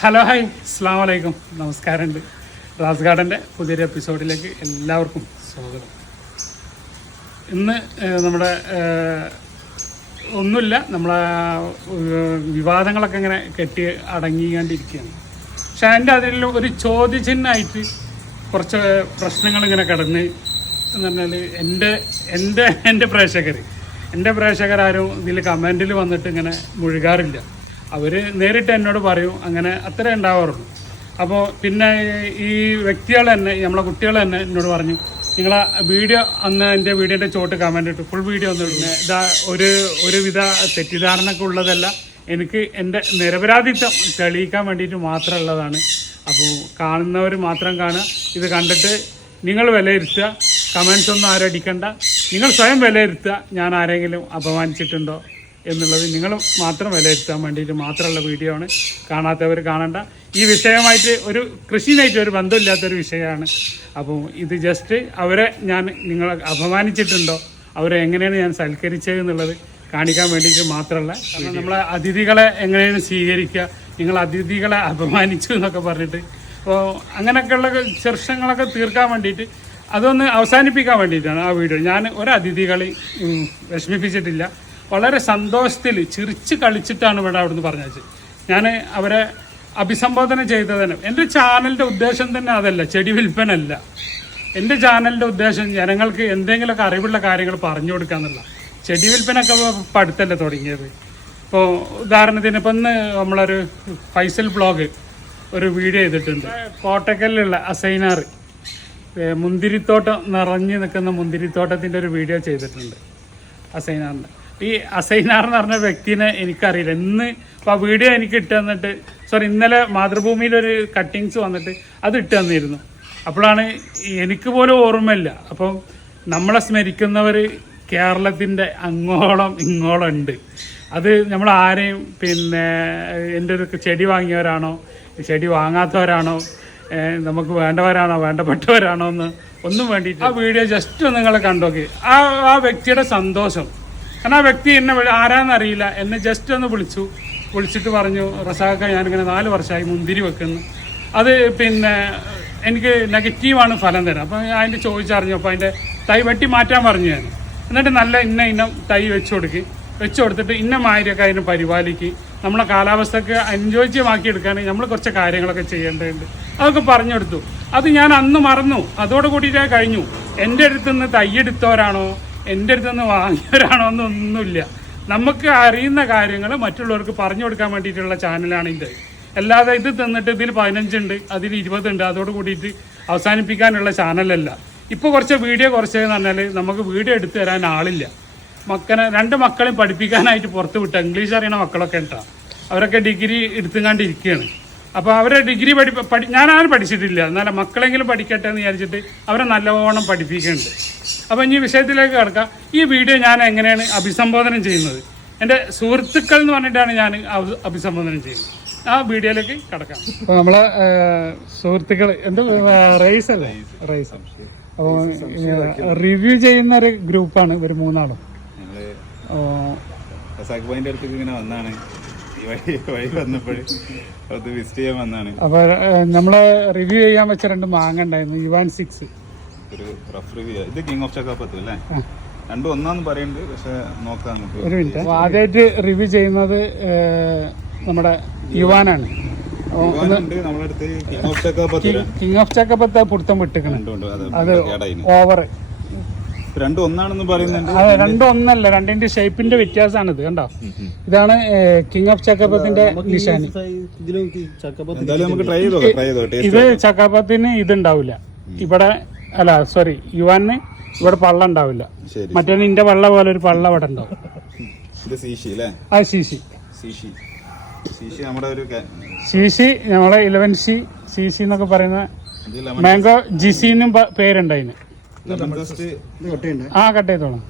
Hello hi അസ്സാം വലൈക്കും നമസ്കാരമുണ്ട്. റാസ് ഗാർഡൻ്റെ പുതിയൊരു എപ്പിസോഡിലേക്ക് എല്ലാവർക്കും സ്വാഗതം. ഇന്ന് നമ്മുടെ ഒന്നുമില്ല, നമ്മളെ വിവാദങ്ങളൊക്കെ ഇങ്ങനെ കെട്ടി അടങ്ങിക്കൊണ്ടിരിക്കുകയാണ്. പക്ഷെ അതിൻ്റെ അതിൽ ഒരു ചോദ്യചിഹ്നമായിട്ട് കുറച്ച് പ്രശ്നങ്ങളിങ്ങനെ കിടന്ന് എന്ന് പറഞ്ഞാൽ എൻ്റെ പ്രേക്ഷകരാരും ഇതിൽ കമൻറ്റിൽ വന്നിട്ട് ഇങ്ങനെ മുഴുകാറില്ല. അവർ നേരിട്ട് എന്നോട് പറയും, അങ്ങനെ അത്രേ ഉണ്ടാവാറുള്ളൂ. അപ്പോൾ പിന്നെ ഈ വ്യക്തികൾ തന്നെ, നമ്മളെ കുട്ടികൾ തന്നെ എന്നോട് പറഞ്ഞു, നിങ്ങളെ വീഡിയോ അന്ന് എൻ്റെ വീഡിയോൻ്റെ ചോട്ട് കമൻറ്റ് ഇട്ടു, ഫുൾ വീഡിയോ ഒന്നും ഇടുന്നത് ഇതാ ഒരുവിധ തെറ്റിദ്ധാരണയൊക്കെ ഉള്ളതല്ല, എനിക്ക് എൻ്റെ നിരപരാധിത്വം തെളിയിക്കാൻ വേണ്ടിയിട്ട് മാത്രമുള്ളതാണ്. അപ്പോൾ കാണുന്നവർ മാത്രം കാണുക, ഇത് കണ്ടിട്ട് നിങ്ങൾ വിലയിരുത്തുക, കമൻസ് ഒന്നും ആരും അടിക്കണ്ട, നിങ്ങൾ സ്വയം വിലയിരുത്തുക ഞാൻ ആരെങ്കിലും അപമാനിച്ചിട്ടുണ്ടോ എന്നുള്ളത് നിങ്ങൾ മാത്രം വിലയിരുത്താൻ വേണ്ടിയിട്ട് മാത്രമുള്ള വീഡിയോ ആണ്. കാണാത്തവർ കാണണ്ട. ഈ വിഷയമായിട്ട് ഒരു കൃഷിയായിട്ട് ഒരു ബന്ധമില്ലാത്തൊരു വിഷയമാണ്. അപ്പോൾ ഇത് ജസ്റ്റ് അവരെ നിങ്ങൾ അപമാനിച്ചിട്ടുണ്ടോ, അവരെ എങ്ങനെയാണ് ഞാൻ സൽക്കരിച്ചത് എന്നുള്ളത് കാണിക്കാൻ വേണ്ടിയിട്ട് മാത്രമുള്ള. കാരണം നമ്മളെ അതിഥികളെ എങ്ങനെയാണ് സ്വീകരിക്കുക, നിങ്ങൾ അതിഥികളെ അപമാനിച്ചു എന്നൊക്കെ പറഞ്ഞിട്ട്, അപ്പോൾ അങ്ങനെയൊക്കെയുള്ള ചെറുഷങ്ങളൊക്കെ തീർക്കാൻ വേണ്ടിയിട്ട്, അതൊന്ന് അവസാനിപ്പിക്കാൻ വേണ്ടിയിട്ടാണ് ആ വീഡിയോ. ഞാൻ ഒരതിഥികളെ വിഷമിപ്പിച്ചിട്ടില്ല, വളരെ സന്തോഷത്തിൽ ചിരിച്ച് കളിച്ചിട്ടാണ് ഇവിടെ അവിടുന്ന് പറഞ്ഞത്. ഞാൻ അവരെ അഭിസംബോധന ചെയ്തതന്നെ. എൻ്റെ ചാനലിൻ്റെ ഉദ്ദേശം തന്നെ അതല്ല, ചെടി വിൽപ്പനല്ല. എൻ്റെ ചാനലിൻ്റെ ഉദ്ദേശം ജനങ്ങൾക്ക് എന്തെങ്കിലുമൊക്കെ അറിവുള്ള കാര്യങ്ങൾ പറഞ്ഞു കൊടുക്കുക എന്നുള്ള. ചെടി വിൽപ്പനൊക്കെ ഇപ്പം അടുത്തല്ലേ തുടങ്ങിയത്. ഇപ്പോൾ ഉദാഹരണത്തിന് ഇപ്പം ഇന്ന് നമ്മളൊരു ഫൈസൽ ബ്ലോഗ് ഒരു വീഡിയോ ചെയ്തിട്ടുണ്ട്. കോട്ടക്കലിലുള്ള അസൈനാർ മുന്തിരിത്തോട്ടം നിറഞ്ഞു നിൽക്കുന്ന മുന്തിരിത്തോട്ടത്തിൻ്റെ ഒരു വീഡിയോ ചെയ്തിട്ടുണ്ട് അസൈനാറിൻ്റെ. ഈ അസൈനാർ എന്ന് പറഞ്ഞ വ്യക്തിനെ എനിക്കറിയില്ല. ഇപ്പോൾ ആ വീഡിയോ എനിക്ക് ഇട്ട് തന്നിട്ട്, ഇന്നലെ മാതൃഭൂമിയിലൊരു കട്ടിങ്സ് വന്നിട്ട് അത് ഇട്ട് തന്നിരുന്നു. അപ്പോഴാണ് എനിക്ക് പോലും ഓർമ്മയില്ല. അപ്പം നമ്മളെ സ്മരിക്കുന്നവർ കേരളത്തിൻ്റെ അങ്ങോളം ഇങ്ങോളം ഉണ്ട്. അത് നമ്മൾ ആരെയും എൻ്റെ ഒരു ചെടി വാങ്ങിയവരാണോ ചെടി വാങ്ങാത്തവരാണോ നമുക്ക് വേണ്ടവരാണോ വേണ്ടപ്പെട്ടവരാണോ എന്ന് ഒന്നും വേണ്ടിയിട്ട് ആ വീഡിയോ ജസ്റ്റ് ഒന്ന് നിങ്ങൾ കണ്ടോക്കി. ആ വ്യക്തിയുടെ സന്തോഷം. കാരണം ആ വ്യക്തി എന്നെ ആരാന്നറിയില്ല, എന്നെ ജസ്റ്റ് ഒന്ന് വിളിച്ചിട്ട് പറഞ്ഞു, റസാഖ ഞാനിങ്ങനെ 4 വർഷമായി മുന്തിരി വെക്കുന്നു, അത് എനിക്ക് നെഗറ്റീവാണ് ഫലം തരാം. അപ്പോൾ ഞാൻ അതിൻ്റെ ചോദിച്ചറിഞ്ഞു. അപ്പോൾ അതിൻ്റെ തൈ വെട്ടി മാറ്റാൻ പറഞ്ഞു ഞാൻ. എന്നിട്ട് നല്ല ഇനം തൈ വെച്ച് കൊടുത്തിട്ട് മാതിരിയൊക്കെ അതിനെ പരിപാലിക്ക്, നമ്മളെ കാലാവസ്ഥക്ക് അനുയോജ്യമാക്കിയെടുക്കാൻ നമ്മൾ കുറച്ച് കാര്യങ്ങളൊക്കെ ചെയ്യേണ്ടതുണ്ട്, അതൊക്കെ പറഞ്ഞു കൊടുത്തു. അത് ഞാൻ അന്ന് മറന്നു, അതോട് കൂടിയിട്ടേ കഴിഞ്ഞു. എൻ്റെ അടുത്തുനിന്ന് തയ്യെടുത്തവരാണോ എൻ്റെ അടുത്തുനിന്ന് വാങ്ങിയവരാണോ എന്നൊന്നുമില്ല. നമുക്ക് അറിയുന്ന കാര്യങ്ങൾ മറ്റുള്ളവർക്ക് പറഞ്ഞു കൊടുക്കാൻ വേണ്ടിയിട്ടുള്ള ചാനലാണ് ഇത്. അല്ലാതെ ഇത് തന്നിട്ട് ഇതിൽ 15 ഉണ്ട്, അതിൽ 20 ഉണ്ട്, അതോട് കൂടിയിട്ട് അവസാനിപ്പിക്കാനുള്ള ചാനലല്ല. ഇപ്പോൾ കുറച്ച് വീഡിയോ കുറച്ചതെന്ന് പറഞ്ഞാൽ നമുക്ക് വീഡിയോ എടുത്തു തരാൻ ആളില്ല. 2 മക്കളെയും പഠിപ്പിക്കാനായിട്ട് പുറത്ത് വിട്ട ഇംഗ്ലീഷ് അറിയണ മക്കളൊക്കെ ഉണ്ടാ, അവരൊക്കെ ഡിഗ്രി എടുത്തുകൊണ്ടിരിക്കുകയാണ്. അപ്പോൾ അവരെ ഡിഗ്രി ഞാനാരും പഠിച്ചിട്ടില്ല, എന്നാലും മക്കളെങ്കിലും പഠിക്കട്ടെ എന്ന് വിചാരിച്ചിട്ട് അവരെ നല്ലവണ്ണം പഠിപ്പിക്കുന്നുണ്ട്. അപ്പോൾ ഇനി വിഷയത്തിലേക്ക് കിടക്കാം. ഈ വീഡിയോ ഞാൻ എങ്ങനെയാണ് അഭിസംബോധന ചെയ്യുന്നത്, എൻ്റെ സുഹൃത്തുക്കൾ എന്ന് പറഞ്ഞിട്ടാണ് ഞാൻ അഭിസംബോധന ചെയ്യുന്നത്. ആ വീഡിയോയിലേക്ക് കിടക്കാം. അപ്പോൾ നമ്മളെ സുഹൃത്തുക്കൾ റൈസ് അല്ലേ, റൈസ്. അപ്പോൾ റിവ്യൂ ചെയ്യുന്ന ഒരു ഗ്രൂപ്പാണ് ഇവർ 3 ആളും. അപ്പൊ നമ്മള് റിവ്യൂ ചെയ്യാൻ വെച്ച 2 മാങ്ങ ഉണ്ടായിരുന്നു. ഇവാൻ 6 ഒരു റഫ് റിവ്യൂ. ഇത് കിങ് ഓഫ് ചക്കാപ്പത്ത് അല്ലേ, രണ്ടും ഒന്നാന്ന് പറയുന്നുണ്ട്. പക്ഷെ നോക്കാം, ഒരു മിനിറ്റ്. ആദ്യമായിട്ട് റിവ്യൂ ചെയ്യുന്നത് നമ്മുടെ യുവാനാണ്. കിങ് ഓഫ് ചക്കാപ്പത്ത് പുടുത്തം വിട്ടിക്കണം, അത് ഓവർ. രണ്ടും ഒന്നാണെന്ന് പറയുന്നുണ്ട്. അതെ, രണ്ടും ഒന്നല്ല, രണ്ടിന്റെ ഷേപ്പിന്റെ വ്യത്യാസമാണ്. ഇത് കണ്ടോ, ഇതാണ് കിങ് ഓഫ് ചക്കാപ്പത്തിന്റെ നിശാനി. ഇത് ചക്കാപ്പത്തിന് ഇതുണ്ടാവില്ല ഇവിടെ, അല്ല സോറി, യുവാന് ഇവിടെ പള്ള ഉണ്ടാവില്ല. മറ്റേ നിന്റെ പള്ള പോലെ ഒരു പള്ള ഇവിടെ ഉണ്ടാവും. ആ ശീശി നമ്മളെ 11C CC എന്നൊക്കെ പറയുന്ന മാംഗോ ജിസിന്നും പേരുണ്ട് അതിന്. ആ കട്ട് ചെയ്തോളാം.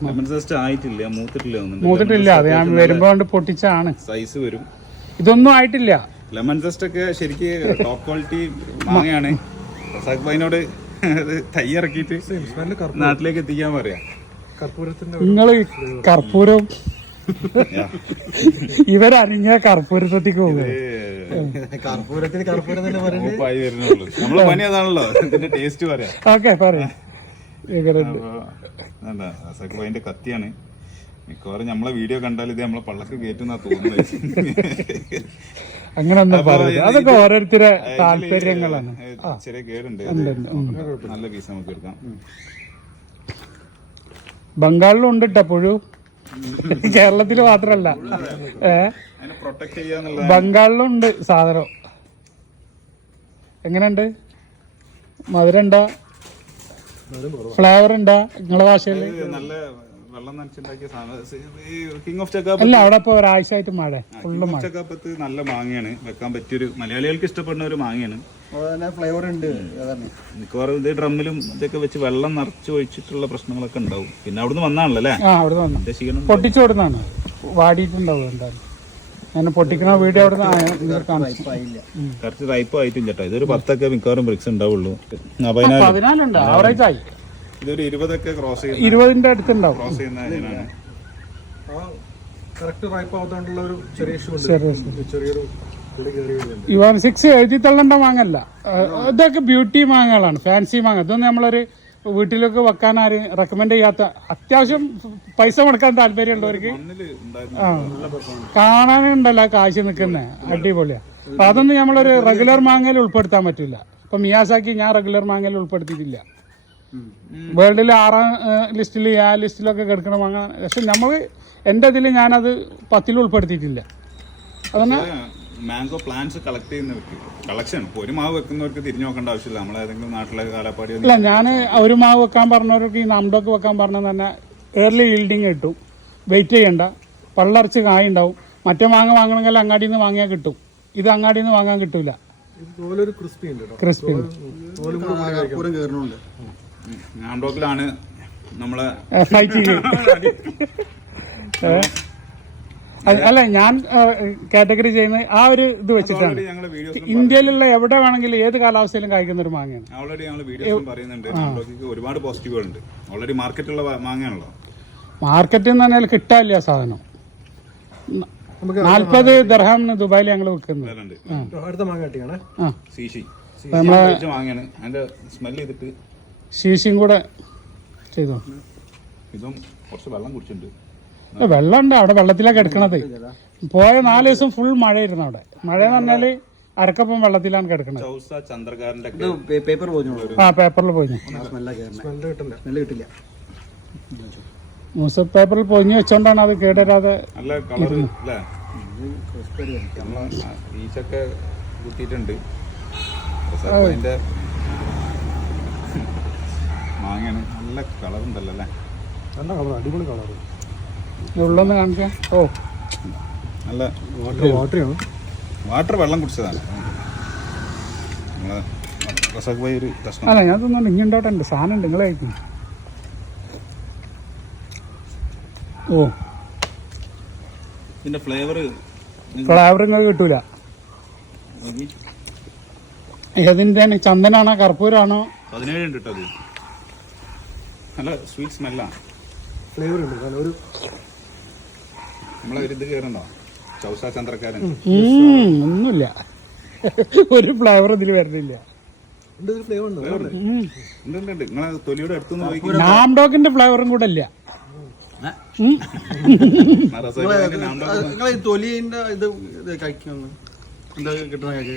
മൂത്തിട്ടില്ല, അത് ഞാൻ വരുമ്പോ പൊട്ടിച്ചാണ്. സൈസ് വരും. ഇതൊന്നും ആയിട്ടില്ല. ലെമൺ ജസ്റ്റ് ഒക്കെ ശരിക്ക് ടോപ്പ് ക്വാളിറ്റി മാങ്ങയാണ്. റസാഖ് തൈ ഇറക്കിയിട്ട് നാട്ടിലേക്ക് എത്തിക്കാൻ പറയാം. നിങ്ങള് കർപ്പൂരം ഇവരറിഞ്ഞ കർപ്പൂരത്തേക്ക് പോകും. ഉപ്പായി വരുന്നുള്ളൂ. നമ്മളെ പണി അതാണല്ലോ, ഇതിന്റെ ടേസ്റ്റ് പറയാം. ഓക്കെ പറയാം. റസാഖ് ഭായിന്റെ കത്തിയാണ്. മിക്കവാറും നമ്മളെ വീഡിയോ കണ്ടാൽ ഇത് നമ്മളെ പള്ളക്ക് കയറ്റുന്നാ തോന്നുന്നത്. അങ്ങനെ ഒന്നും പറയില്ല, അതൊക്കെ ഓരോരുത്തരെ താല്പര്യങ്ങളാണ്. ചെറിയ കേടുണ്ട്, നല്ല പീസ് നമുക്ക് എടുക്കാം. ബംഗാളിലും ഉണ്ട് കേട്ടോ പുഴു, കേരളത്തില് മാത്രല്ല. പ്രൊട്ടക്ട് ചെയ്യാന്നുള്ള ബംഗാളിലും ഉണ്ട് സാധനം. എങ്ങനെയുണ്ട്? മധുരം ഉണ്ടാ, ഫ്ലേവർ ഉണ്ടാ നിങ്ങളെ ഭാഷയില്? നല്ല വെള്ളം നനച്ചുണ്ടാക്കിയ കിങ് ഓഫ് ചക്കാപ്പത്ത്. അല്ല, അവിടെ ഇപ്പൊ ഒരാഴ്ചയായിട്ട് മഴ, ഫുള്ള് മഴ. ചക്കാപ്പത്ത് നല്ല മാങ്ങയാണ്, വെക്കാൻ പറ്റിയൊരു മലയാളികൾക്ക് ഇഷ്ടപ്പെടുന്ന ഒരു മാങ്ങയാണ്. ഫ്ലേവർ ഉണ്ട്. മിക്കവാറും ഇത് ഡ്രമ്മിലും ഇതൊക്കെ വെച്ച് വെള്ളം നിറച്ച് ഒഴിച്ചിട്ടുള്ള പ്രശ്നങ്ങളൊക്കെ ഉണ്ടാവും. പിന്നെ അവിടുന്ന് വന്നാണല്ലോ അല്ലേ? ആ, അവിടെ വന്നു പൊട്ടിച്ചു കൊടുത്താണ്, വാടിയിട്ടുണ്ടാവും എന്തായാലും. ഞാൻ പൊട്ടിക്കണ വീഡിയോ അവിടെ കറക്റ്റ് റൈപ്പ് ആയിട്ടും ചേട്ടാ. ഇതൊരു 10 മിക്കവാറും ബ്രിക്സ് ഉണ്ടാവുള്ളൂ. 14 ആവറേജ് ആയി. ഇതൊരു 20 ക്രോസ് ചെയ്യുന്ന 20ന്റെ അടുത്തുണ്ടാവും. ക്രോസ് ചെയ്യുന്ന ഇതിനാണ്. യുവർ 6 എഴുതി തള്ളേണ്ട മാങ്ങല്ല. ഇതൊക്കെ ബ്യൂട്ടി മാങ്ങകളാണ്, ഫാൻസി മാങ്ങ. ഇതൊന്നും നമ്മളൊരു വീട്ടിലൊക്കെ വെക്കാൻ ആരും റെക്കമെൻഡ് ചെയ്യാത്ത, അത്യാവശ്യം പൈസ മുടക്കാൻ താല്പര്യമുള്ളവർക്ക് കാണാനുണ്ടല്ലോ കാശ് നിൽക്കുന്നത്, അടിപൊളിയാ. അപ്പൊ അതൊന്നും നമ്മളൊരു റെഗുലർ മാങ്ങയിൽ ഉൾപ്പെടുത്താൻ പറ്റില്ല. ഇപ്പൊ മിയാസാക്കി ഞാൻ റെഗുലർ മാങ്ങയിൽ ഉൾപ്പെടുത്തിയിട്ടില്ല. വേൾഡിൽ 6ാം ലിസ്റ്റിൽ 7 ലിസ്റ്റിലൊക്കെ കിടക്കണ മാങ്ങ. പക്ഷെ നമ്മൾ എൻ്റെ ഇതിൽ ഞാനത് 10ൽ ഉൾപ്പെടുത്തിയിട്ടില്ല. അതൊന്ന് മാംഗോ പ്ലാന്റ്സ് കളക്ട് ചെയ്യുന്നവർക്ക് കളക്ഷൻ ഒരു മാവ് വെക്കുന്നവർക്ക് തിരിഞ്ഞു നോക്കേണ്ട ആവശ്യമില്ല. നമ്മൾ ഏതെങ്കിലും നാട്ടിലെ കാലാപ്പാടി അല്ല, ഞാൻ ഒരു മാവ് വെക്കാൻ പറഞ്ഞവർക്ക് ഈ നാംഡോക്ക് വെക്കാൻ പറഞ്ഞാൽ തന്നെ ഏർലി ഈൽഡിങ് കിട്ടും, വെയിറ്റ് ചെയ്യണ്ട, പള്ളറച്ച് കായ ഉണ്ടാവും. മറ്റേ മാങ്ങ വാങ്ങണമെങ്കിൽ അങ്ങാടിയിൽ നിന്ന് വാങ്ങിയാൽ കിട്ടും, ഇത് അങ്ങാടിയിൽ നിന്ന് വാങ്ങാൻ കിട്ടൂല. ക്രിസ്പി നാംഡോക്കിലാണ് നമ്മളെ അല്ല, ഞാൻ കാറ്റഗറി ചെയ്യുന്നത് ആ ഒരു ഇത് വെച്ചിട്ടാണ്. ഇന്ത്യയിലുള്ള എവിടെ വേണമെങ്കിലും ഏത് കാലാവസ്ഥയിലും കായ്ക്കുന്ന ഒരു മാങ്ങയാണ്. ഓൾറെഡി ഞങ്ങൾ വീഡിയോസും പറയുന്നുണ്ട്. നാംഡോക്കിക്ക് ഒരുപാട് പോസിറ്റീവുകളുണ്ട്. ഓൾറെഡി മാർക്കറ്റുള്ള മാങ്ങയാണല്ലോ. മാർക്കറ്റിൽ നിന്ന് പറഞ്ഞാൽ കിട്ടാനില്ല സാധനം. 40 ദിർഹംന് ദുബായിൽ ഞങ്ങൾ വിൽക്കുന്നത്. മാങ്ങയാണ്. അതിന്റെ സ്മെല് ചെയ്തിട്ട് ശീശയും കൂടെ ചെയ്തോ. ഇതും കുറച്ച് വെള്ളം കുടിച്ചിട്ടുണ്ട്. വെള്ളം ഉണ്ട് അവിടെ, വെള്ളത്തിലാണ് കിടക്കണത്. പോയ 4 ദിവസം ഫുൾ മഴയായിരുന്നു അവിടെ. മഴ എന്ന് പറഞ്ഞാല് അരക്കപ്പം വെള്ളത്തിലാണ് കിടക്കണത്. ആ, പേപ്പറിൽ പോയി. ന്യൂസ് പേപ്പറിൽ പൊതിഞ്ഞ് വെച്ചോണ്ടാണ് അത് കേടരാതെ. ഈച്ചൊക്കെ കുത്തിയിട്ടുണ്ട്. മാങ്ങയാണ്. നല്ല കളറുണ്ടല്ലോ അല്ലേ? നല്ല കളർ, അടിപൊളി കളർ. ഉള്ളൊന്ന് കാണിക്കാം. ഓ, നല്ല വാട്ടറാണ്. വാട്ടർ വെള്ളം കുടിച്ചതാണ്. റസാഖ് ഭായി ഒരു കഷ്ണം. അല്ല, ഞാൻ തോന്നുന്നുണ്ട് ഇങ്ങോട്ടോട്ടെ ഉണ്ട് സാധനം ഉണ്ട്, നിങ്ങൾ കഴിക്കും. ഓ, ഇതിന്റെ ഫ്ലേവർ നിങ്ങൾ കിട്ടൂല. ഏതിൻ്റെയാണ്? ചന്ദനാണോ കർപ്പൂരാണോ? 17 ഉണ്ട് കേട്ടോ. അത് നല്ല സ്വീറ്റ് സ്മെല്ലാണ്. ഫ്ലേവർ ഉണ്ട്. ഒരു നമ്മളെ ഒരു ഇത് കയറുണ്ടോ? ചൗസ ചന്ദ്രക്കാരൻ ഒന്നുമില്ല, ഒരു ഫ്ലേവർ ഇതിൽ വരുന്നില്ല. നിങ്ങളെ തൊലിയുടെ അടുത്തുനിന്ന് നാംഡോക്കിന്റെ ഫ്ലേവറും കൂടെ ഇല്ല. തൊലിന്റെ ഇത് കഴിക്കുന്നു. എന്താ കിട്ടുന്ന ഒരു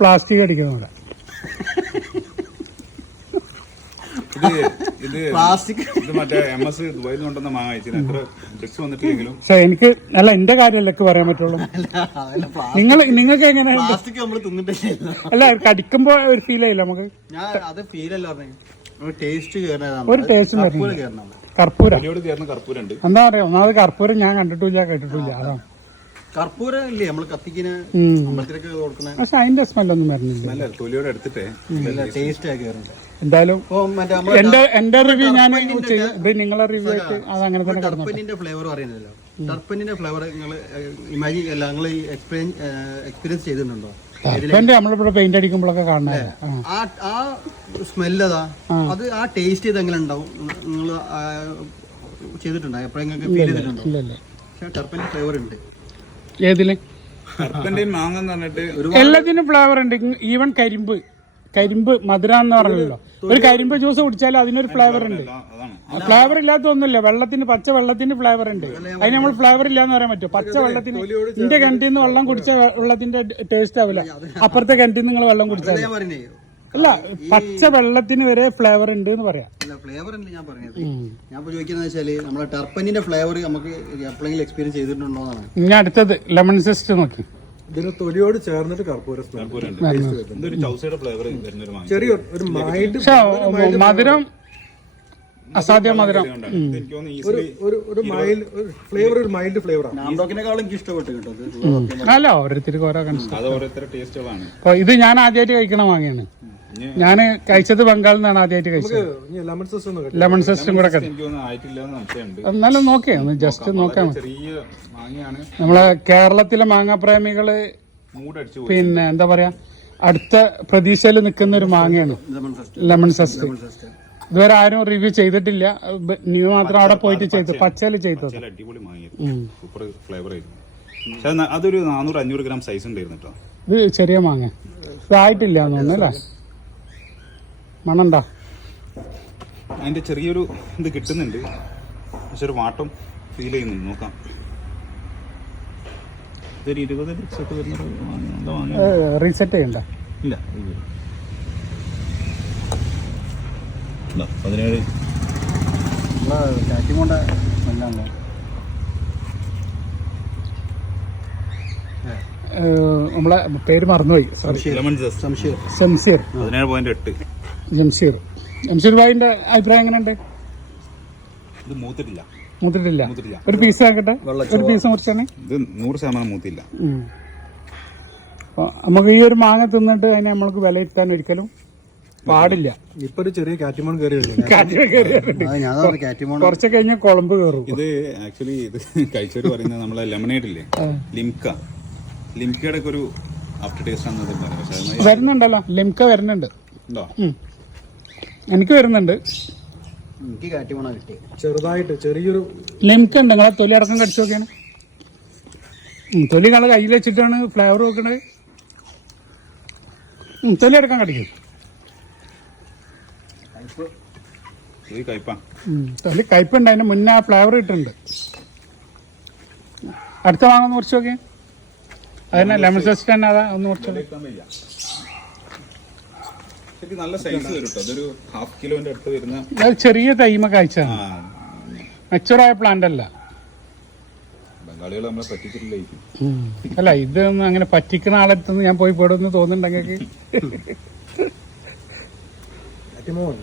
പ്ലാസ്റ്റിക് അടിക്കുന്ന കൂടെ. ഇത് മറ്റേ MS ദുബായിൽ കൊണ്ടുവന്ന മാങ്ങ അയച്ചിന്. എത്ര ബ്രിക്സ് വന്നിട്ടില്ലെങ്കിലും എനിക്ക് അല്ല, എന്റെ കാര്യമല്ല പറയാൻ പറ്റുള്ളൂ. നിങ്ങൾക്ക് എങ്ങനെ അല്ല, കടിക്കുമ്പോ ഒരു ഫീൽ ആയില്ല നമുക്ക്? ഒരു ടേസ്റ്റ് കർപ്പൂരം എന്താ പറയാ? ഒന്നാമത് കർപ്പൂരം ഞാൻ കണ്ടിട്ടില്ല, കേട്ടിട്ടില്ല. അതാണ് കർപ്പൂരം ഇല്ലേ നമ്മൾ കത്തിക്കുന്ന അമ്പലത്തിലൊക്കെ കൊടുക്കണ. പക്ഷെ അതിന്റെ സ്മെല്ലൊന്നും വരുന്നില്ല. തൊലിയോടെ എടുത്തിട്ടേ ടേസ്റ്റ് ആക്കിയാറുണ്ട്. എന്തായാലും എന്റെ റിവ്യൂ ഞാൻ ഇത് നിങ്ങളെ റിവ്യൂ ആയിട്ട് അത് അങ്ങനെ തന്നെ കിടന്നു. ടർപ്പനിന്റെ ഫ്ലേവർ അറിയുന്നല്ലോ. ടർപ്പനിന്റെ ഫ്ലേവർ നിങ്ങൾ ഇമാജിൻ അല്ല, നിങ്ങൾ എക്സ്പീരിയൻസ് ചെയ്തിട്ടുണ്ടോ? നമ്മളിവിടെ പെയിന്റ് അടിക്കുമ്പോഴൊക്കെ കാണുന്നത് ആ സ്മെല്ലതാ. അത് ആ ടേസ്റ്റ് ചെയ്ത് എങ്ങനെ ഉണ്ടാവും? നിങ്ങൾ ചെയ്തിട്ടുണ്ടോ? എപ്പോഴും നിങ്ങൾക്ക് ഫീൽ ചെയ്തിട്ടുണ്ടോ? ഇല്ലല്ലേ. പക്ഷേ ടർപ്പൻ്റെ ഫ്ലേവർ ഉണ്ട്. ഏതില്? ടർപ്പന്റൈൻ മാങ്ങ എന്ന് പറഞ്ഞിട്ട് എല്ലാത്തിനും ഫ്ലേവർ ഉണ്ട്. ഈവൻ കരിമ്പ് മധുര എന്ന് പറഞ്ഞല്ലോ, ഒരു കരിമ്പ് ജ്യൂസ് കുടിച്ചാലും അതിനൊരു ഫ്ലേവർ ഉണ്ട്. അതാണ് ഫ്ലേവർ ഇല്ലാത്ത ഒന്നുമില്ല. പച്ച വെള്ളത്തിന് ഫ്ലേവർ ഉണ്ട്. അതിന് നമ്മൾ ഫ്ലേവർ ഇല്ലാന്ന് പറയാൻ പറ്റുമോ? പച്ച വെള്ളത്തിന് എന്റെ കിണറ്റിൽ നിന്ന് വെള്ളം കുടിച്ച വെള്ളത്തിന്റെ ടേസ്റ്റ് ആവില്ല, അപ്പുറത്തെ കിണറ്റിൽ നിന്ന് നിങ്ങൾ വെള്ളം കുടിച്ചാൽ. ഞാൻ പറഞ്ഞേ അല്ല, പച്ച വെള്ളത്തിന് വരെ ഫ്ലേവർ ഉണ്ട് എന്ന് പറയാം. അല്ല, ഫ്ലേവർ ഉണ്ട് ഞാൻ പറഞ്ഞത്. ഞാൻ ഇപ്പോൾ ചോദിക്കുന്നത് വെച്ചാല് നമ്മളെ ടർപ്പനിന്റെ ഫ്ലേവർ നമുക്ക് എപ്പോഴെങ്കിലും എക്സ്പീരിയൻസ് ചെയ്തിട്ടുണ്ടോ എന്നാണ്. ഇനി അടുത്തത് ലെമൺ സിസ്റ്റ് നോക്കി. ഇതിന് തൊലിയോട് ചേർന്നിട്ട് കർപ്പൂര സ്മെൽ, ഇതൊരു ചൗസയുടെ ഫ്ലേവർ വരുന്നൊരു മാങ്ങ. ചെറിയൊരു മൈൽഡ് പക്ഷെ മധുരം അസാധ്യ മധുരം. എനിക്ക് തോന്നുന്നു ഈസിലി ഒരു മൈൽഡ് ഫ്ലേവർ, ഒരു മൈൽഡ് ഫ്ലേവറാണ്. നാംഡോക്കിനെക്കാളും എനിക്ക് ഇഷ്ടപ്പെട്ടു കേട്ടോ. അല്ല, ഓരോരുത്തർക്ക് ഓരോ കൺസെപ്റ്റ്. അത് ഓരോരുത്തരുടെ ടേസ്റ്റുകളാണ്. അപ്പൊ ഇത് ഞാൻ ആദ്യമായിട്ട് കഴിക്കണ വാങ്ങിയാണ്. ഞാൻ കഴിച്ചത് ബംഗാളിൽ നിന്നാണ് ആദ്യമായിട്ട് കഴിച്ചത്. ലെമൺ സിസ്റ്റം ഒന്ന് ലെമൺ സിസ്റ്റം കൂടെ എനിക്ക് തോന്നുന്നു ആയിട്ടില്ല എന്ന് സംശയമുണ്ട്. എന്നാലും നോക്കിയേ, ഒന്ന് ജസ്റ്റ് നോക്കാം. ചെറിയ മാങ്ങയാണ്, നമ്മളെ കേരളത്തിലെ മാങ്ങാപ്രേമികള് മൂടടിച്ചു പോയി. പിന്നെ എന്താ പറയാ, അടുത്ത പ്രതീക്ഷയിൽ നിൽക്കുന്ന ഒരു മാങ്ങയാണ് ലെമൺ സിസ്റ്റ്. ഇതുവരെ ആരും റിവ്യൂ ചെയ്തിട്ടില്ല. നീ മാത്രം അവിടെ പോയിട്ട് ചെയ്തു, പച്ചല് ചെയ്തത്. ചില അടിപൊളി മാങ്ങയായിരുന്നു, സൂപ്പർ ഫ്ലേവർ ആയിരുന്നു. പക്ഷെ അതൊരു 400-500 ഗ്രാം സൈസ് ഉണ്ടായിരുന്നു കേട്ടോ. ഇത് ചെറിയ മാങ്ങ, ഇതായിട്ടില്ല എന്ന് തോന്നുന്നു അല്ലേ? മണണ്ടാ? അതിന്റെ ചെറിയൊരു ഇത് കിട്ടുന്നുണ്ട്, പക്ഷെ ഒരു വാട്ടം ഫീൽ ചെയ്യുന്നുണ്ട്. നോക്കാം, ഇതൊരു 20 ലക്ഷമൊക്കെ വരുന്ന റീസെറ്റ് ചെയ്യണ്ട? ഇല്ല, 17. കാറ്റിമോണ്ട നല്ലതാണല്ലോ. നമ്മളെ പേര് മറന്നുപോയി. ലെമൺ ജസ്റ്റ് സംശയം. ശംഷീർ. 17.8. ജംഷീർ ഭായിന്റെ അഭിപ്രായം എങ്ങനെയുണ്ട്? ഇത് മൂത്തിട്ടില്ല. ഒരു പീസ് ആക്കട്ടെ, ഒരു പീസ് മുറിച്ചാണ്. ഇത് 100% മൂത്തില്ല. അപ്പൊ നമുക്ക് ഈ ഒരു മാങ്ങ തിന്നിട്ട് അതിനെ നമ്മൾക്ക് വിലയിരുത്താൻ ഒരിക്കലും പാടില്ല. ഇപ്പൊ ഒരു ചെറിയ കാറ്റിമോൺ കയറി കുറച്ച് കഴിഞ്ഞാൽ കുളമ്പ് കയറും. ഇത് ആക്ച്വലി ഇത് കഴിച്ചവര് പറയുന്നത് നമ്മളെ ലെമണേഡ് ഇല്ലേ, ലിംക്കയുടെ ഒക്കെ ഒരു ആഫ്റ്റർ ടേസ്റ്റ് ആണെന്ന് പറയാം. പക്ഷെ വരുന്നുണ്ടല്ലോ, ലിംക വരുന്നുണ്ട്. ഉണ്ടോ? എനിക്ക് വരുന്നുണ്ട്. എനിക്ക് കാറ്റിമോണ കിട്ടി. ചെറുതായിട്ട് ചെറിയൊരു ലിംക ഉണ്ട്. നിങ്ങളെ തൊലി അടക്കം കടിച്ചു നോക്കിയാണ്. തൊലി നിങ്ങളെ കയ്യിൽ വെച്ചിട്ടാണ് ഫ്ലേവർ നോക്കണത്. തൊലി അടക്കം കടിക്കും. തൊലി കയ്പുണ്ട്, അതിന് മുന്നേ ആ ഫ്ലേവർ ഇട്ടുണ്ട്. അടുത്ത വാങ്ങാൻ കുറച്ച് നോക്കിയാൽ അതന്നെ ലെമൺ സിസ്റ്റ് തന്നെ. അതാ ഒന്ന് കുറച്ച് നല്ല സൈസ് വരും കേട്ടോ. അതൊരു 1/2 കിലോന്റെ അടുത്ത് വരുന്ന അത് ചെറിയ തൈമ കാഴ്ചയാണ്, മെച്ചുറായ പ്ലാന്റ് അല്ല. ബംഗാളികൾ നമ്മളെ പറ്റിച്ചിട്ടില്ലായിരിക്കും. അല്ല, ഇതൊന്നും അങ്ങനെ പറ്റിക്കുന്ന ആളെടുത്തൊന്നും ഞാൻ പോയി പെടുമെന്ന് തോന്നുന്നുണ്ടെങ്കിൽ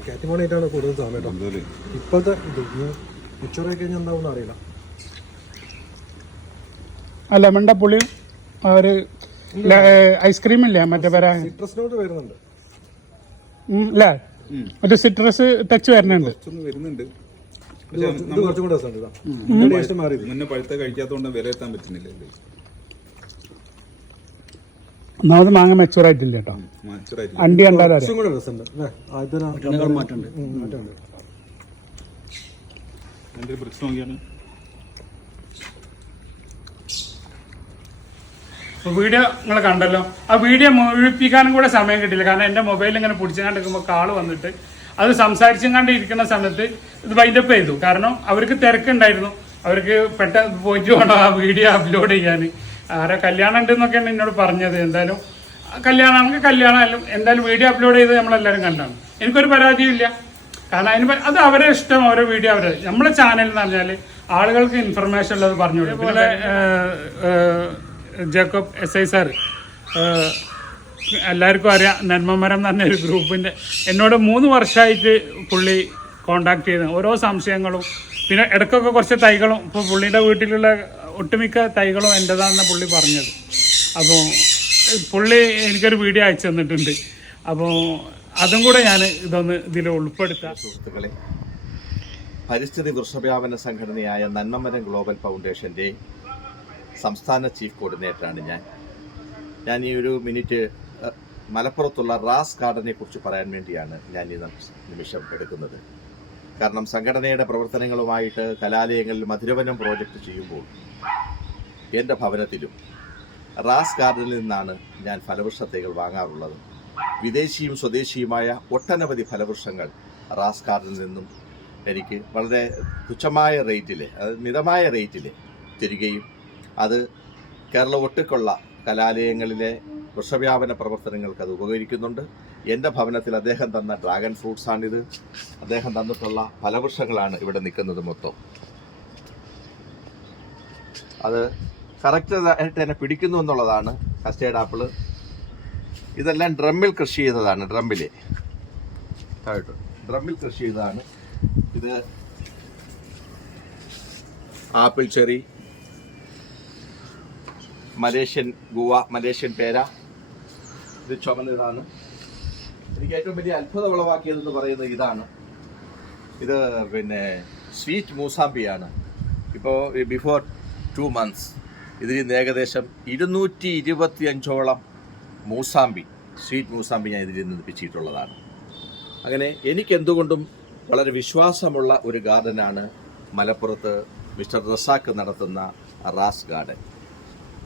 കാറ്റിമോണായിട്ടാണ് കൂടുതൽ സമയം കേട്ടോ. ഇപ്പോഴത്തെ മിച്ചറായി കഴിഞ്ഞാൽ എന്താവും അറിയില്ല. ആ ലെമണിന്റെ പുളിയും ഒരു ഐസ്ക്രീം ഇല്ലേ മറ്റേ പേരാ, സിട്രസിനോട് വരുന്നുണ്ട് അല്ലേ? ഒരു സിട്രസ് ടച്ച് വരുന്നുണ്ട്. വരുന്നുണ്ട്. ഇത് കുറച്ചും കൂടെ രസമുണ്ട്. മാറി മുന്നേ പഴുത്ത കഴിക്കാത്തതുകൊണ്ട് വിലയിരുത്താൻ പറ്റുന്നില്ല. ഒന്നാമത് മാങ്ങ മെച്ചൂർ ആയിട്ടില്ല കേട്ടോ. അണ്ടി കണ്ടാലും കുറച്ചും കൂടെ രസമുണ്ട്. മാറ്റമുണ്ട്. അതിന്റെ പ്രശ്നം നോക്കിയാണ്. വീഡിയോ നിങ്ങൾ കണ്ടല്ലോ. ആ വീഡിയോ മുഴുപ്പിക്കാനും കൂടെ സമയം കിട്ടില്ല. കാരണം എൻ്റെ മൊബൈലിൽ ഇങ്ങനെ പിടിച്ചുകൊണ്ടിരിക്കുമ്പോൾ കാള് വന്നിട്ട് അത് സംസാരിച്ചുകൊണ്ട് ഇരിക്കുന്ന സമയത്ത് ഇത് വൈൻഡപ്പ് ചെയ്തു. കാരണം അവർക്ക് തിരക്കുണ്ടായിരുന്നു, അവർക്ക് പെട്ടെന്ന് പോയിട്ട് വേണം ആ വീഡിയോ അപ്ലോഡ് ചെയ്യാൻ. ആരോ കല്യാണം ഉണ്ടെന്നൊക്കെയാണ് എന്നോട് പറഞ്ഞത്. എന്തായാലും കല്യാണമാണെങ്കിൽ കല്യാണം എന്തായാലും വീഡിയോ അപ്ലോഡ് ചെയ്ത് നമ്മളെല്ലാവരും കണ്ടാണ്. എനിക്കൊരു പരാതിയും ഇല്ല. കാരണം അതിന് അത് അവരെ ഇഷ്ടം, ഓരോ വീഡിയോ അവരെ. നമ്മളെ ചാനൽ എന്ന് പറഞ്ഞാൽ ആളുകൾക്ക് ഇൻഫർമേഷൻ ഉള്ളത് പറഞ്ഞു കൊടുക്കും. അതുപോലെ ജേക്കബ് SI സാർ എല്ലാവർക്കും അറിയാം, നന്മമരം എന്ന് പറഞ്ഞൊരു ഗ്രൂപ്പിൻ്റെ എന്നോട് 3 വർഷമായിട്ട് പുള്ളി കോണ്ടാക്ട് ചെയ്ത് ഓരോ സംശയങ്ങളും, പിന്നെ ഇടയ്ക്കൊക്കെ കുറച്ച് തൈകളും, ഇപ്പോൾ പുള്ളിയുടെ വീട്ടിലുള്ള ഒട്ടുമിക്ക തൈകളും എൻ്റെതാണെന്ന് പുള്ളി പറഞ്ഞത്. അപ്പോൾ പുള്ളി എനിക്കൊരു വീഡിയോ അയച്ചു തന്നിട്ടുണ്ട്. അപ്പോൾ അതും കൂടെ ഞാൻ ഇതിൽ ഉൾപ്പെടുത്താം. സുഹൃത്തുക്കളെ, പരിസ്ഥിതി വൃക്ഷവ്യാപന സംഘടനയായ നന്മമരം ഗ്ലോബൽ ഫൗണ്ടേഷൻ്റെ സംസ്ഥാന ചീഫ് കോർഡിനേറ്ററാണ് ഞാൻ ഈ ഒരു മിനിറ്റ് മലപ്പുറത്തുള്ള റാസ് ഗാർഡനെ കുറിച്ച് പറയാൻ വേണ്ടിയാണ് ഞാൻ ഈ നിമിഷം എടുക്കുന്നത്. കാരണം സംഘടനയുടെ പ്രവർത്തനങ്ങളുമായിട്ട് കലാലയങ്ങളിൽ മധുരവനം പ്രോജക്റ്റ് ചെയ്യുമ്പോൾ എൻ്റെ ഭവനത്തിലും റാസ് ഗാർഡനിൽ നിന്നാണ് ഞാൻ ഫലവൃക്ഷ തൈകൾ വാങ്ങാറുള്ളത്. വിദേശിയും സ്വദേശിയുമായ ഒട്ടനവധി ഫലവൃക്ഷങ്ങൾ റാസ് ഗാർഡനിൽ നിന്നും എനിക്ക് വളരെ തുച്ഛമായ റേറ്റിൽ, മിതമായ റേറ്റിൽ തരികയും അത് കേരള ഒട്ടുക്കുള്ള കലാലയങ്ങളിലെ വൃക്ഷവ്യാപന പ്രവർത്തനങ്ങൾക്ക് അത് ഉപകരിക്കുന്നുണ്ട്. എൻ്റെ ഭവനത്തിൽ അദ്ദേഹം തന്ന ഡ്രാഗൺ ഫ്രൂട്ട്സാണിത്. അദ്ദേഹം തന്നിട്ടുള്ള ഫലവൃക്ഷങ്ങളാണ് ഇവിടെ നിൽക്കുന്നത് മൊത്തം. അത് കറക്റ്റായിട്ട് തന്നെ പിടിക്കുന്നു എന്നുള്ളതാണ്. കസ്റ്റേർഡ് ആപ്പിള് ഇതെല്ലാം ഡ്രമ്മിൽ കൃഷി ചെയ്തതാണ്. ഡ്രമ്മിൽ കൃഷി ചെയ്തതാണ്. ഇത് apple cherry, Malaysian guava, Malaysian പേര, ഇത് ചുമന്നതാണ്. എനിക്ക് ഏറ്റവും വലിയ അത്ഭുതം ഉളവാക്കിയതെന്ന് പറയുന്നത് ഇതാണ്. ഇത് പിന്നെ സ്വീറ്റ് മൂസാമ്പിയാണ്. ഇപ്പോൾ ബിഫോർ 2 months ഇതിൽ നിന്ന് ഏകദേശം 225ഓളം മൂസാമ്പി, സ്വീറ്റ് മൂസാമ്പി ഞാൻ ഇതിൽ നിന്ന് പിച്ചിട്ടുള്ളതാണ്. അങ്ങനെ എനിക്കെന്തുകൊണ്ടും വളരെ വിശ്വാസമുള്ള ഒരു ഗാർഡനാണ് മലപ്പുറത്ത് മിസ്റ്റർ റസാഖ് നടത്തുന്ന റാസ് ഗാർഡൻ.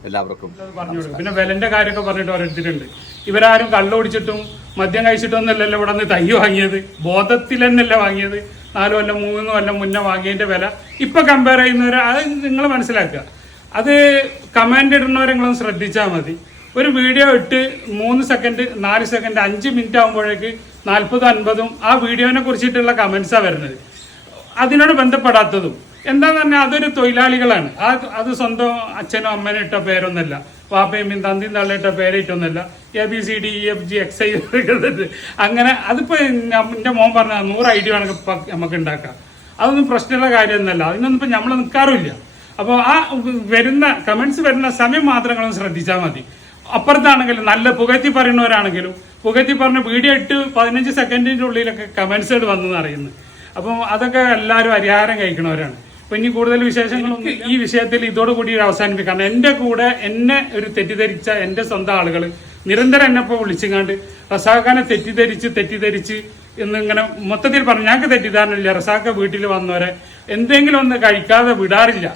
എല്ലാവർക്കും പറഞ്ഞു കൊടുക്കും. പിന്നെ വിലന്റെ കാര്യമൊക്കെ പറഞ്ഞിട്ട് ഓരോരുത്തരുണ്ട്. ഇവരാരും കള്ളുപിടിച്ചിട്ടും മദ്യം കഴിച്ചിട്ടും ഒന്നല്ലല്ലോ ഇവിടെ നിന്ന് തൈ വാങ്ങിയത്. ബോധത്തിൽ തന്നെയല്ല വാങ്ങിയത്. 4 കൊല്ലം 3 കൊല്ലം മുന്നേ വാങ്ങിയതിന്റെ വില ഇപ്പൊ കമ്പയർ ചെയ്യുന്നവർ അത് നിങ്ങൾ മനസ്സിലാക്കുക. അത് കമന്റ് ഇടുന്നവരെ നിങ്ങളൊന്ന് ശ്രദ്ധിച്ചാൽ മതി. ഒരു വീഡിയോ ഇട്ട് 3 സെക്കൻഡ് 4 സെക്കൻഡ് 5 മിനിറ്റ് ആകുമ്പോഴേക്ക് 40-50 ആ വീഡിയോനെ കുറിച്ചിട്ടുള്ള കമന്റ്സാണ് വരുന്നത്. അതിനോട് ബന്ധപ്പെടാത്തതും എന്താന്ന് പറഞ്ഞാൽ അതൊരു തൊഴിലാളികളാണ്. അത് സ്വന്തം അച്ഛനും അമ്മനും ഇട്ട പേരൊന്നല്ല, വാപ്പയും തന്തിയും തള്ളിയിട്ട പേരിട്ടൊന്നല്ല. ABCDEFGXI അങ്ങനെ അതിപ്പോ എൻ്റെ മോൻ പറഞ്ഞ 100 ഐഡിയ വേണമെങ്കിൽ നമുക്ക് ഉണ്ടാക്കാം. അതൊന്നും പ്രശ്നമുള്ള കാര്യമൊന്നുമല്ല. അതിനൊന്നും ഇപ്പൊ നമ്മൾ നിൽക്കാറില്ല. അപ്പോൾ ആ വരുന്ന കമന്റ്സ് വരുന്ന സമയം മാത്രം ശ്രദ്ധിച്ചാൽ മതി. അപ്പുറത്താണെങ്കിലും നല്ല പുകഴ്ത്തി പറയുന്നവരാണെങ്കിലും പുകഴ്ത്തി പറഞ്ഞ വീഡിയോ ഇട്ട് 15 സെക്കൻഡിന്റെ ഉള്ളിലൊക്കെ കമന്റ്സുകൾ വന്നെന്ന് അറിയുന്നത്. അപ്പം അതൊക്കെ എല്ലാവരും പരിഹാരം കഴിക്കണവരാണ്. അപ്പൊ ഇനി കൂടുതൽ വിശേഷങ്ങളൊന്നും ഈ വിഷയത്തിൽ ഇതോടുകൂടി അവസാനിപ്പിക്കണം. എൻ്റെ കൂടെ എന്നെ ഒരു തെറ്റിദ്ധരിച്ച എൻ്റെ സ്വന്തം ആളുകൾ നിരന്തരം എന്നെ ഇപ്പോൾ വിളിച്ചുകൊണ്ട് റസാഖാനെ തെറ്റിദ്ധരിച്ച് എന്നിങ്ങനെ മൊത്തത്തിൽ പറഞ്ഞു. ഞങ്ങൾക്ക് തെറ്റിദ്ധാരണയില്ല. റസാഖ് വീട്ടിൽ വന്നവരെ എന്തെങ്കിലും ഒന്ന് കഴിക്കാതെ വിടാറില്ല.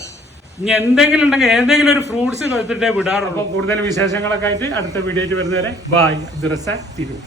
ഇനി എന്തെങ്കിലും ഉണ്ടെങ്കിൽ ഏതെങ്കിലും ഒരു ഫ്രൂട്ട്സ് കൊടുത്തിട്ടേ വിടാറുള്ളൂ. കൂടുതൽ വിശേഷങ്ങളൊക്കെ ആയിട്ട് അടുത്ത വീഡിയോ ആയിട്ട് വരുന്നവരെ ബായ്. റസാഖ് തിരൂർ.